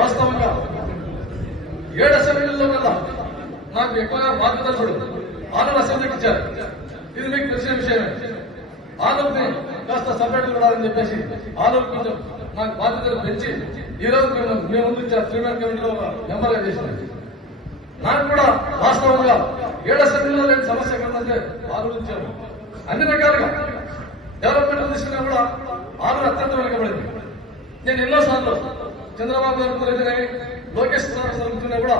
వాస్తవంగా ఏడు అసెంబ్లీలో కదా నాకు ఎక్కువగా మార్గదర్శకుడు ఆనవ అసెంబ్లీకి ఇచ్చారు. ఇది మీకు తెలిసిన విషయమే. ఆనవ్ని కాస్త సపరేట్ కూడా చెప్పేసి ఆనవ్ కొంచెం నాకు బాధ్యతలు పెంచి ఈ రోజు మేము మేము ముందు ఇచ్చారు శ్రీమాన్ కమిటీలో ఒక మెంబర్గా చేసిన. నాకు కూడా వాస్తవంగా ఏడు అసెంబ్లీలో లేని సమస్య కదంటే ఆరు ఇచ్చాము అన్ని రకాలుగా డెవలప్మెంట్ తీసుకున్నా కూడా ఆరు అత్యంత వెనుకబడింది. నేను ఎన్నోసార్లు చంద్రబాబు గారు అయితేనేమి లోకేష్ జరుగుతున్నా కూడా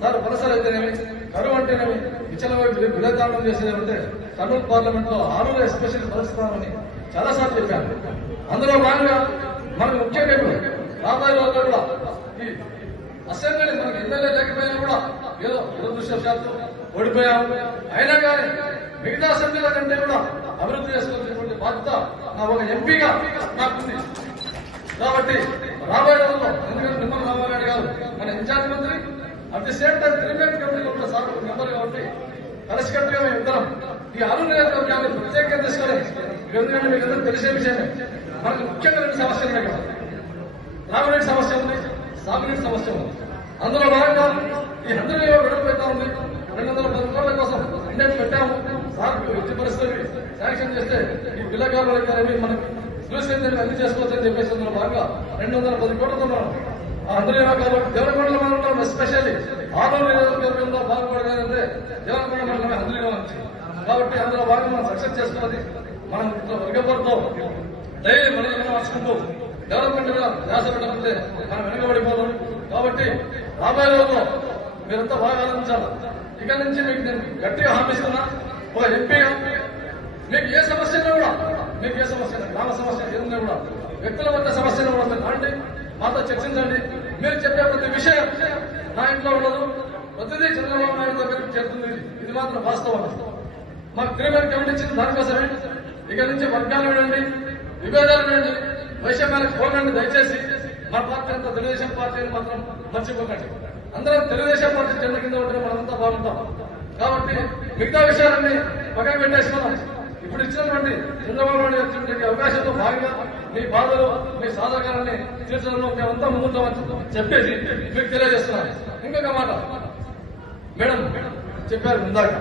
సార్ వలసలు అయితేనేమి కరువు అంటేనేమి విచలవైపు విలేదారణం చేసేదంటే కర్నూలు పార్లమెంట్లో ఆరు ఎస్పెషల్ కలుస్తామని చాలా సార్లు చెప్పాను. అందులో భాగంగా మనకు ముఖ్యంగా రాబోయే రోజుల్లో కూడా ఈ అసెంబ్లీ మనకి ఎమ్మెల్యే లేకపోయినా కూడా ఏదో దురదృష్టవశాత్తు ఓడిపోయాం. అయినా కానీ మిగతా అసెంబ్లీల కంటే కూడా అభివృద్ధి చేసుకోవాల్సినటువంటి బాధ్యత నా ఒక ఎంపీగా నాకుంది. కాబట్టి రాబోయే రోజుల్లో ఎందుకంటే నిమ్మల రామారాయుడు గారు మన ఇన్ఛార్జ్ మంత్రి at the same time criminal కమిటీలో కూడా సార్ మెంబర్ కాబట్టి కలిసికట్టుగా మేము ఇద్దరం ఈ అరు నియోజకవర్గాన్ని ప్రత్యేకంగా తీసుకొని ఎందుకంటే మీకు అందరూ తెలిసే విషయమే. మనకు ముఖ్యంగా రెండు సమస్యలు ఉన్నాయి కదా. త్రాగునీటి సమస్య ఉంది సాగునీటి సమస్య ఉంది. అందులో భాగంగా ఈ హండ్రెడ్ విడిపోతా ఉంది రెండు వందల పది కోట్ల కోసం ఇండియన్ పెట్టాము. సార్ ఎట్టి పరిస్థితి శాంక్షన్ చేస్తే ఈ పిల్లకాలు మనకి చూసేందుకు అన్ని చేసుకోవచ్చని చెప్పేసి అందులో భాగంగా రెండు వందల పది కోట్లతో మనం ఆ హండ్రెడ్ కాబట్టి దేవరకొండ మండలం ఎస్పెషల్లీ ఆరు నియోజకవర్గంలో బాగుపడగానంటే దేవరకొండ మండలం హండ్రెడ్ నుంచి కాబట్టి అందులో భాగంగా మనం సక్సెస్ చేసుకోవాలి మనం ఇట్లా వర్గపడితో డైలీ మనం మార్చుకుంటూ డెవలప్మెంట్ మీద ధ్యాస పెట్టకపోతే మనం వెనుకబడిపోతాం. కాబట్టి రాబోయే రోజుల్లో మీరంతా బాగా ఆలోచించాలి. ఇక నుంచి మీకు నేను గట్టిగా హామీస్తున్నా ఒక ఎంపీ మీకు ఏ సమస్య ఉన్నా కూడా సమస్య గ్రామ సమస్య ఏదైనా కూడా వ్యక్తుల మధ్య సమస్యలు కూడా కాండి మాతో చర్చించండి. మీరు చెప్పే ప్రతి విషయం నా ఇంట్లో ఉండదు. ప్రతిదీ చంద్రబాబు నాయుడు దగ్గరికి చేరుతుంది. ఇది మాత్రం వాస్తవం. మాకు క్రిమినల్ కమిటీ ఇచ్చింది దానికోసమే. ఇక నుంచి వర్గాలు వినండి విభేదాలు వినండి వైషమ్యాలకు పోకండి దయచేసి. మా పార్టీ అంతా తెలుగుదేశం పార్టీ అని మాత్రం మర్చిపోకండి. అందరం తెలుగుదేశం పార్టీ జెండా కింద ఉంటే మనంతా బాగుంటాం. కాబట్టి మిగతా విషయాలన్నీ పక్కన పెట్టేసి మనం ఇప్పుడు ఇచ్చినటువంటి చంద్రబాబు నాయుడు వచ్చినటువంటి అవకాశంలో భాగంగా మీ బాధలు మీ సాధకాలని తీర్చడంలో మేమంతా ముందుంటామని చెప్పేసి మీకు తెలియజేస్తున్నాను. ఇంకొక మాట. మేడం చెప్పారు ఇందాక.